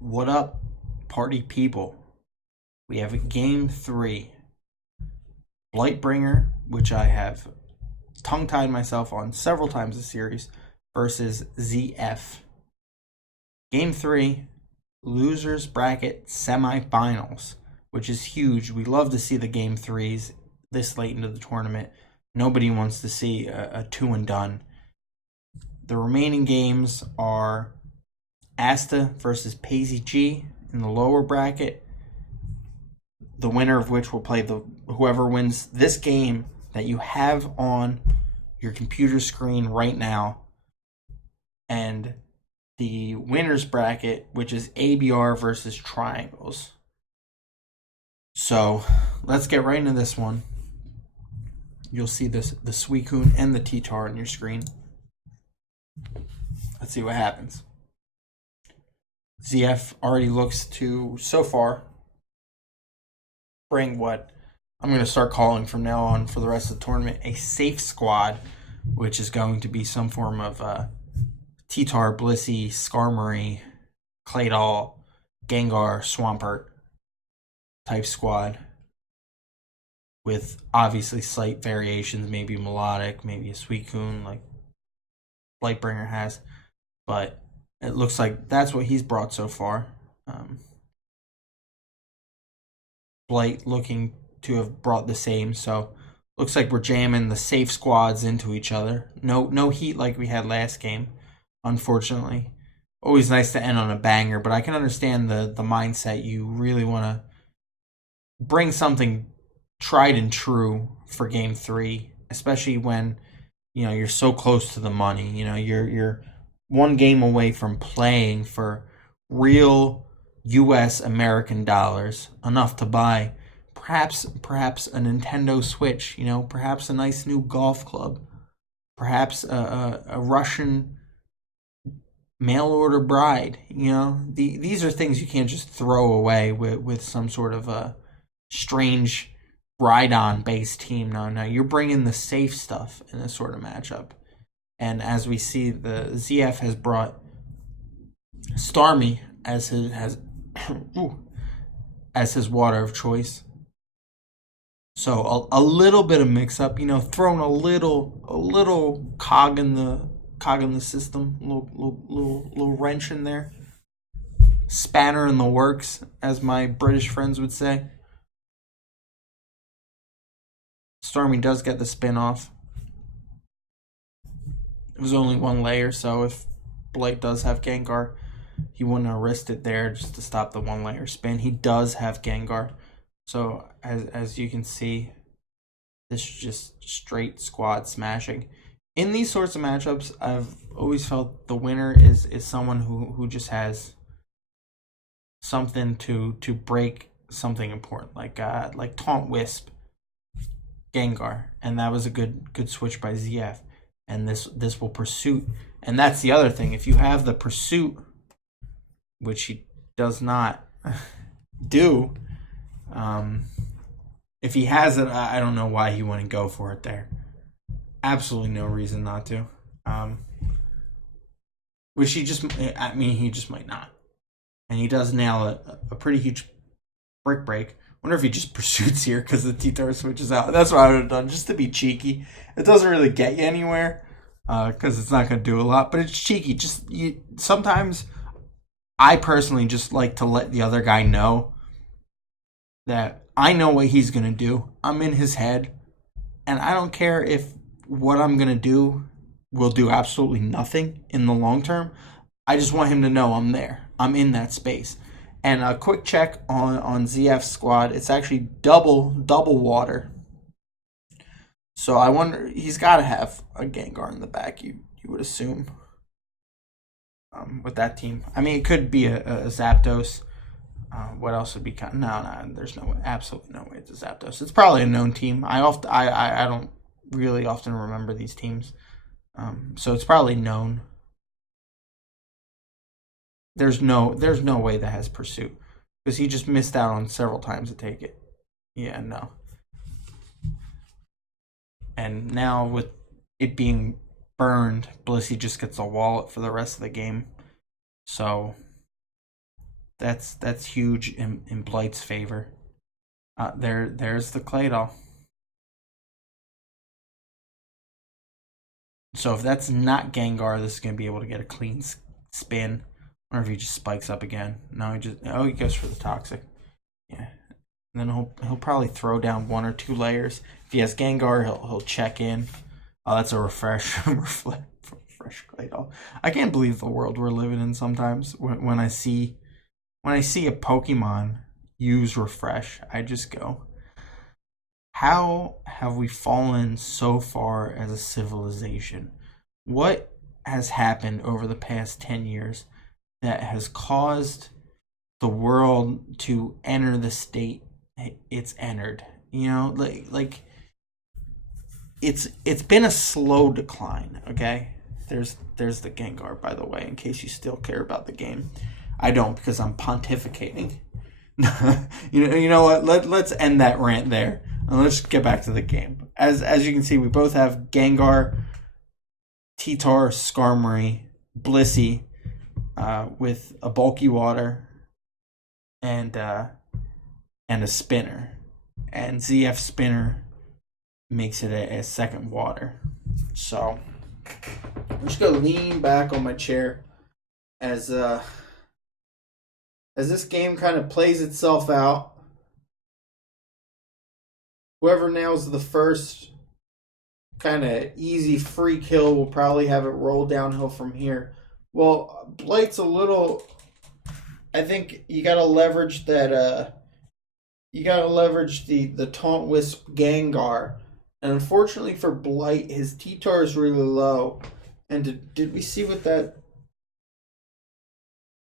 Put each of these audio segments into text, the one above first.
What up, party people? We have a game 3. Blightbringer, which I have tongue-tied myself on several times this series, versus ZF. Game 3, losers bracket semifinals, which is huge. We love to see the game 3s this late into the tournament. Nobody wants to see a two and done. The remaining games are Asta versus Paisley G in the lower bracket. The winner of which will play whoever wins this game that you have on your computer screen right now. And the winner's bracket, which is ABR versus Triangles. So let's get right into this one. You'll see the Suicune and the T-Tar on your screen. Let's see what happens. ZF already looks to, so far, bring what I'm going to start calling from now on for the rest of the tournament a safe squad, which is going to be some form of T-Tar, Blissey, Skarmory, Claydol, Gengar, Swampert type squad, with obviously slight variations, maybe Melodic, maybe a Suicune like Blightbringer has, but it looks like that's what he's brought so far. Blight looking to have brought the same, so looks like we're jamming the safe squads into each other. No heat like we had last game, unfortunately. Always nice to end on a banger, but I can understand the mindset. You really want to bring something tried and true for game 3, especially when you're so close to the money. You're one game away from playing for real US American dollars, enough to buy perhaps a Nintendo Switch, perhaps a nice new golf club, perhaps a Russian mail order bride. These are things you can't just throw away with some sort of a strange ride-on based team. No, you're bringing the safe stuff in this sort of matchup. And as we see, the ZF has brought Starmie as his water of choice. So a little bit of mix-up, throwing a little cog in the system, little wrench in there, spanner in the works, as my British friends would say. Starmie does get the spin off. It was only one layer, so if Blight does have Gengar, he wouldn't have risked it there just to stop the one layer spin. He does have Gengar. So as you can see, this is just straight squad smashing. In these sorts of matchups, I've always felt the winner is someone who just has something to break something important, like Taunt Wisp, Gengar, and that was a good switch by ZF. And this will Pursuit, and that's the other thing. If you have the Pursuit, which he does not do, if he has it, I don't know why he wouldn't go for it there. Absolutely no reason not to. Which he just might not. And he does nail a pretty huge brick break. Wonder if he just pursues here because the T-Tar switches out. That's what I would have done, just to be cheeky. It doesn't really get you anywhere because it's not going to do a lot, but it's cheeky. Sometimes I personally just like to let the other guy know that I know what he's going to do. I'm in his head, and I don't care if what I'm going to do will do absolutely nothing in the long term. I just want him to know I'm there. I'm in that space. And a quick check on ZF's squad. It's actually double water. So I wonder, he's got to have a Gengar in the back, you would assume, with that team. I mean, it could be a Zapdos. What else would be no, there's absolutely no way it's a Zapdos. It's probably a known team. I don't really often remember these teams. So it's probably known. There's no way that has Pursuit, because he just missed out on several times to take it. Yeah, no. And now with it being burned, Blissey just gets a wallet for the rest of the game. So That's huge in Blight's favor. There's the Claydol. So if that's not Gengar, this is going to be able to get a clean spin. Or if he just spikes up again. No, he goes for the Toxic. Yeah. And then he'll probably throw down 1 or 2 layers. If he has Gengar, he'll check in. Oh, that's a refresh Claydol. I can't believe the world we're living in sometimes. When I see a Pokemon use refresh, I just go, how have we fallen so far as a civilization? What has happened over the past 10 years that has caused the world to enter the state it's entered? You know, like it's been a slow decline, okay? There's the Gengar, by the way, in case you still care about the game. I don't, because I'm pontificating. you know what? Let's end that rant there. And let's get back to the game. As you can see, we both have Gengar, T-Tar, Skarmory, Blissey, with a bulky water and a spinner. And ZF spinner makes it a second water. So I'm just gonna lean back on my chair as this game kind of plays itself out. Whoever nails the first kind of easy free kill will probably have it roll downhill from here. Well, Blight's a little. I think you gotta leverage that. You gotta leverage the Taunt Wisp Gengar, and unfortunately for Blight, his T-Tar is really low. And did we see what that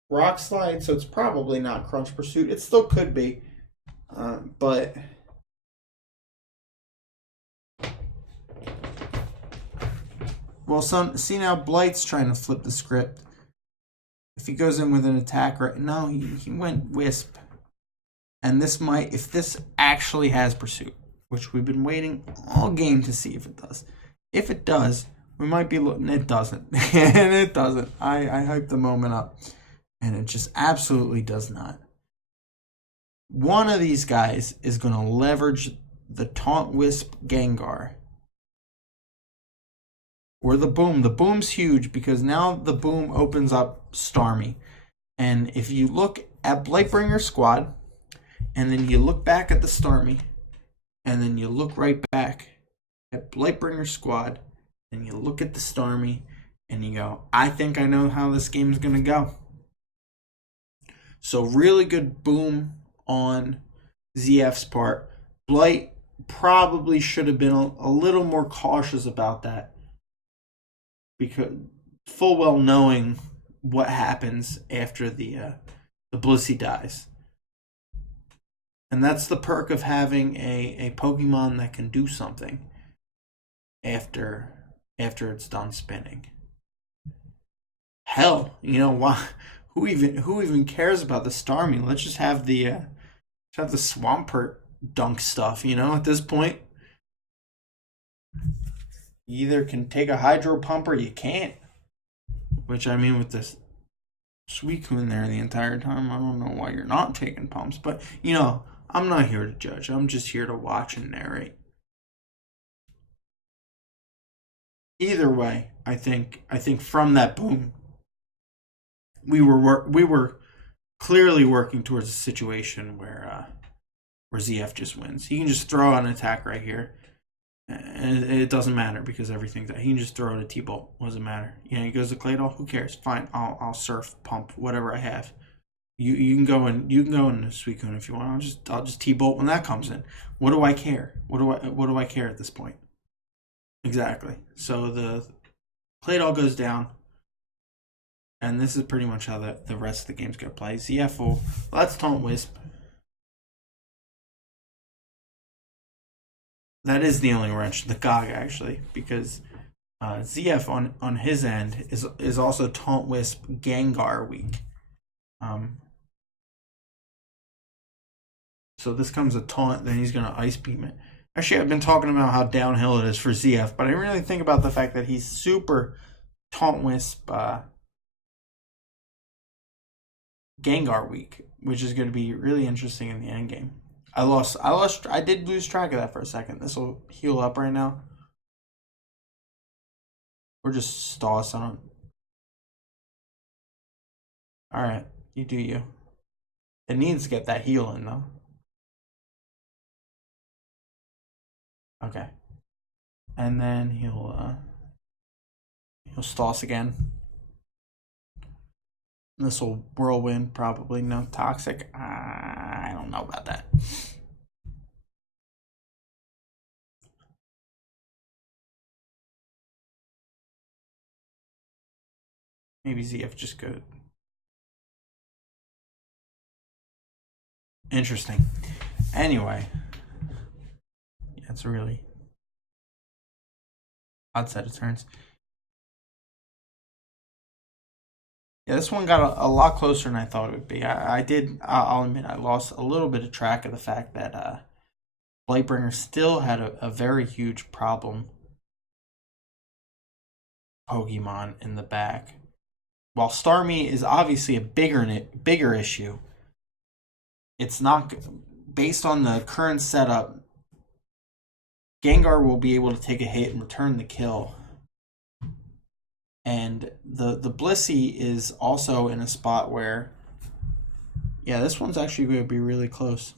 Rock Slide? So it's probably not Crunch Pursuit. It still could be, but. Well, see now Blight's trying to flip the script. If he goes in with an attack right now, he went Wisp. And this might, if this actually has Pursuit, which we've been waiting all game to see if it does. If it does, we might be looking, it doesn't. And it doesn't. I hyped the moment up. And it just absolutely does not. One of these guys is going to leverage the Taunt Wisp Gengar. Or the Boom. The Boom's huge because now the Boom opens up Starmie. And if you look at Blightbringer squad, and then you look back at the Starmie, and then you look right back at Blightbringer squad, and you look at the Starmie, and you go, I think I know how this game is going to go. So really good Boom on ZF's part. Blight probably should have been a little more cautious about that. Because full well knowing what happens after the Blissey dies. And that's the perk of having a Pokemon that can do something after it's done spinning. Hell, you know why? Who even cares about the Starmie? Let's just have the Swampert dunk stuff. You know, at this point. You either can take a Hydro Pump or you can't. Which, I mean, with this Suicune there the entire time, I don't know why you're not taking pumps. But, you know, I'm not here to judge. I'm just here to watch and narrate. Either way, I think from that Boom, we were clearly working towards a situation where ZF just wins. He can just throw an attack right here. And it doesn't matter because everything's that he can just throw it a T-Bolt. What does it matter? You know, he goes to Claydol. Who cares? Fine, I'll surf, pump, whatever I have. You can go in Suicune if you want. I'll just T-Bolt when that comes in. What do I care? What do I care at this point? Exactly. So the Claydol goes down, and this is pretty much how the rest of the game's gonna play. ZF will. Well, that's Taunt Wisp. That is the only wrench, the GOG actually, because ZF on his end is also Taunt Wisp Gengar weak. So this comes a taunt, then he's gonna Ice Beam it. Actually, I've been talking about how downhill it is for ZF, but I didn't really think about the fact that he's super Taunt Wisp Gengar week, which is going to be really interesting in the end game. I did lose track of that for a second. This will heal up right now. We're just tossing on. All right, you do you. It needs to get that heal in though. Okay, and then he'll Stoss again. This will Whirlwind, probably. No Toxic. I don't know about that. Maybe ZF just good. Interesting. Anyway. Yeah, it's a really odd set of turns. Yeah, this one got a lot closer than I thought it would be. I'll admit, I lost a little bit of track of the fact that Blightbringer still had a very huge problem Pokemon in the back. While Starmie is obviously a bigger issue, it's not based on the current setup. Gengar will be able to take a hit and return the kill. And the Blissey is also in a spot where, yeah, this one's actually going to be really close.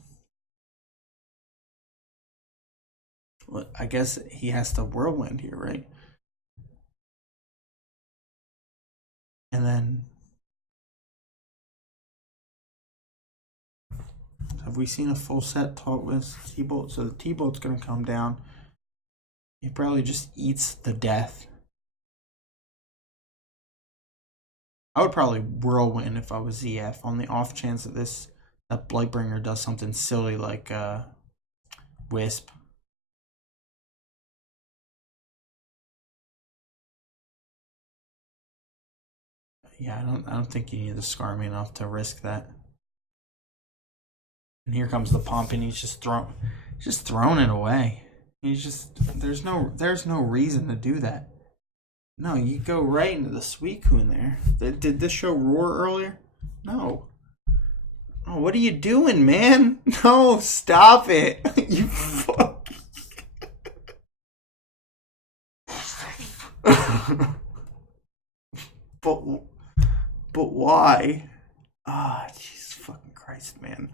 Well, I guess he has to Whirlwind here, right? And then, have we seen a full set talk with T-Bolt? So the T-Bolt's going to come down. He probably just eats the death. I would probably Whirlwind if I was ZF on the off chance that that Blightbringer does something silly like Wisp. Yeah, I don't think you need to scar me enough to risk that. And here comes the pump, and he's just throwing it away. There's no reason to do that. No, you go right into the Suicune there. Did this show Roar earlier? No. Oh, what are you doing, man? No, stop it. You fuck. But why? Ah, Jesus fucking Christ, man.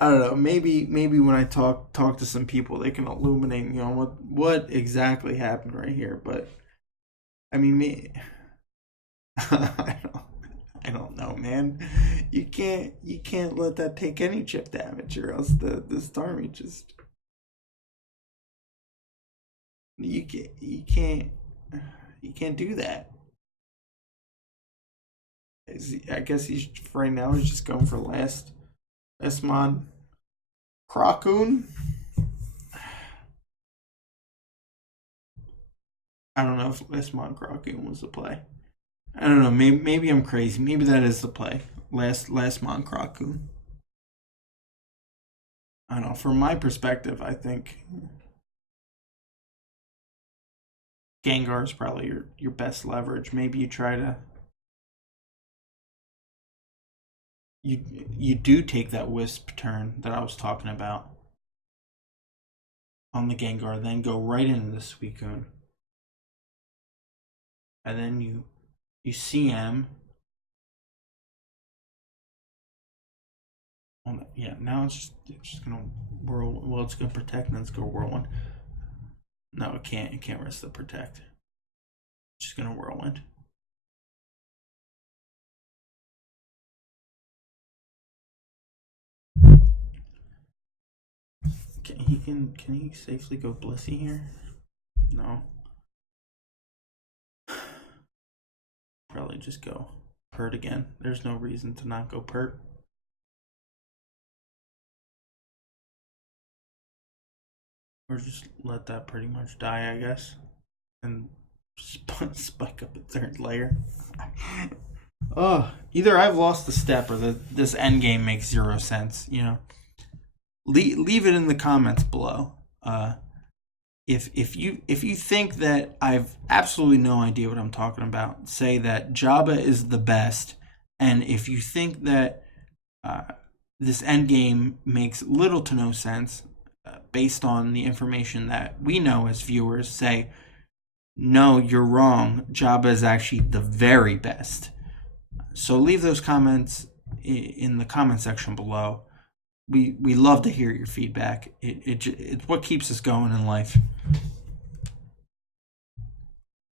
I don't know. Maybe when I talk to some people, they can illuminate me on what exactly happened right here. But I mean, me, I don't know, man. You can't let that take any chip damage, or else the Starmie just you can't do that. I guess he's right now he's just going for last mon Krakoon. I don't know if Lesmon Krakoon was the play. I don't know. Maybe I'm crazy. Maybe that is the play. Lesmon Krakoon. I don't know. From my perspective, I think Gengar is probably your best leverage. Maybe you try to. You do take that Wisp turn that I was talking about on the Gengar, then go right into the Suicune. And then you CM. Yeah, now it's just gonna whirl. Well, it's gonna protect, and then it's gonna Whirlwind. No, it can't. It can't risk the protect. It's just gonna Whirlwind. Can he safely go Blissey here? No. Probably just go Pert again. There's no reason to not go Pert. Or just let that pretty much die, I guess. And spike up a third layer. Oh, either I've lost the step or this end game makes zero sense, you know. Leave it in the comments below. If you think that I've absolutely no idea what I'm talking about, say that Jabba is the best And if you think that this end game makes little to no sense, based on the information that we know as viewers, say, no, you're wrong. Jabba is actually the very best. So leave those comments in the comment section below. We love to hear your feedback. It's what keeps us going in life.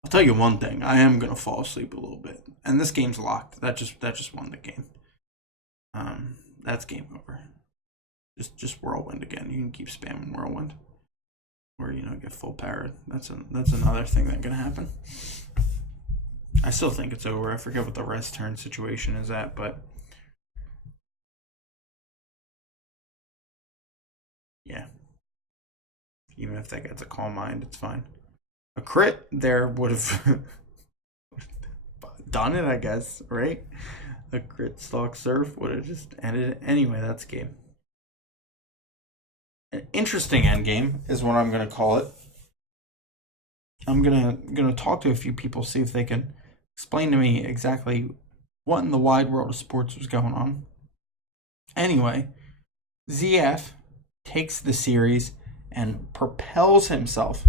I'll tell you one thing. I am gonna fall asleep a little bit, and this game's locked. That just won the game. That's game over. Just whirlwind again. You can keep spamming whirlwind, or get full parrot. That's another thing that can happen. I still think it's over. I forget what the rest turn situation is at, but yeah. Even if that gets a calm mind, it's fine. A crit there would have done it, I guess, right? A crit stalk surf would have just ended it. Anyway, that's game. An interesting end game is what I'm gonna call it. I'm gonna talk to a few people, see if they can explain to me exactly what in the wide world of sports was going on. Anyway, ZF takes the series and propels himself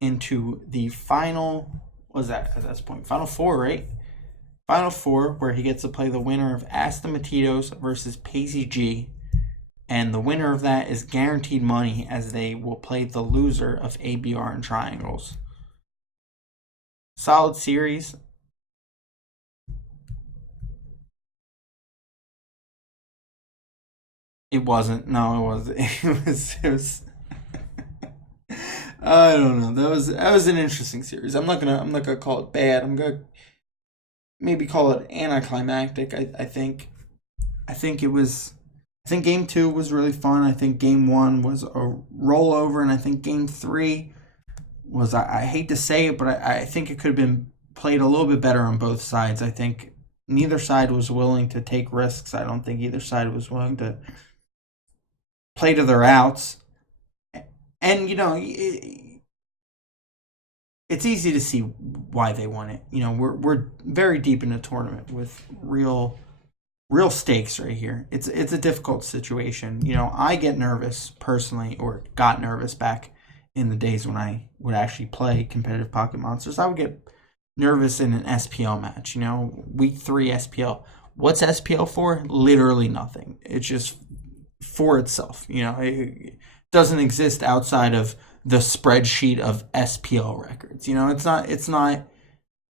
into the final, what was that at this point? Final four, right? Final four, where he gets to play the winner of Asta Matitos versus Pacey G. And the winner of that is guaranteed money, as they will play the loser of ABR and Triangles. Solid series. It wasn't. No, it wasn't. It was I don't know. That was an interesting series. I'm not gonna call it bad. I'm gonna maybe call it anticlimactic. I think it was. I think game 2 was really fun. I think game 1 was a rollover, and I think game 3 was, I hate to say it, but I think it could have been played a little bit better on both sides. I think neither side was willing to take risks. I don't think either side was willing to play to their outs. And, it's easy to see why they won it. We're very deep in the tournament with real stakes right here. It's a difficult situation. I get nervous personally, or got nervous back in the days when I would actually play competitive Pocket Monsters. I would get nervous in an SPL match. Week 3 SPL. What's SPL for? Literally nothing. It's just for itself. It doesn't exist outside of the spreadsheet of SPL records. It's not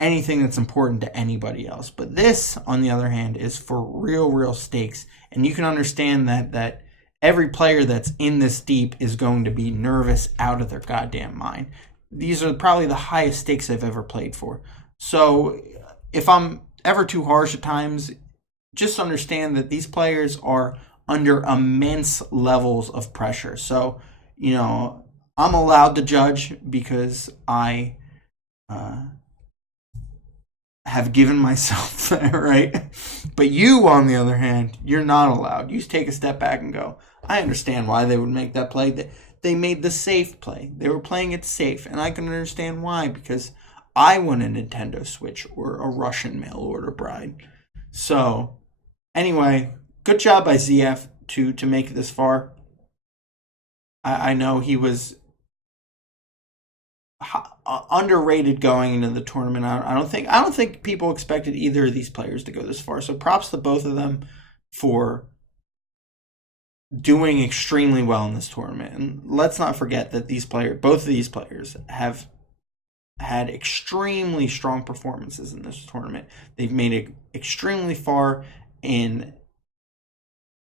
anything that's important to anybody else. But this, on the other hand, is for real stakes. And you can understand that every player that's in this deep is going to be nervous out of their goddamn mind. These are probably the highest stakes I've ever played for. So if I'm ever too harsh at times, just understand that these players are under immense levels of pressure. So, I'm allowed to judge because I have given myself that, right? But you, on the other hand, you're not allowed. You take a step back and go, I understand why they would make that play. They made the safe play. They were playing it safe, and I can understand why, because I want a Nintendo Switch or a Russian mail order bride. So, anyway, good job by ZF to make it this far. I know he was underrated going into the tournament. I don't think people expected either of these players to go this far. So props to both of them for doing extremely well in this tournament. And let's not forget that both of these players have had extremely strong performances in this tournament. They've made it extremely far in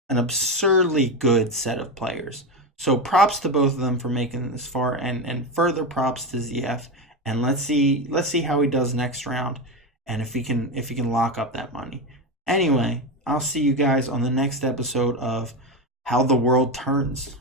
an absurdly good set of players. So props to both of them for making it this far, and further props to ZF. And let's see how he does next round, and if he can lock up that money. Anyway, I'll see you guys on the next episode of How the World Turns.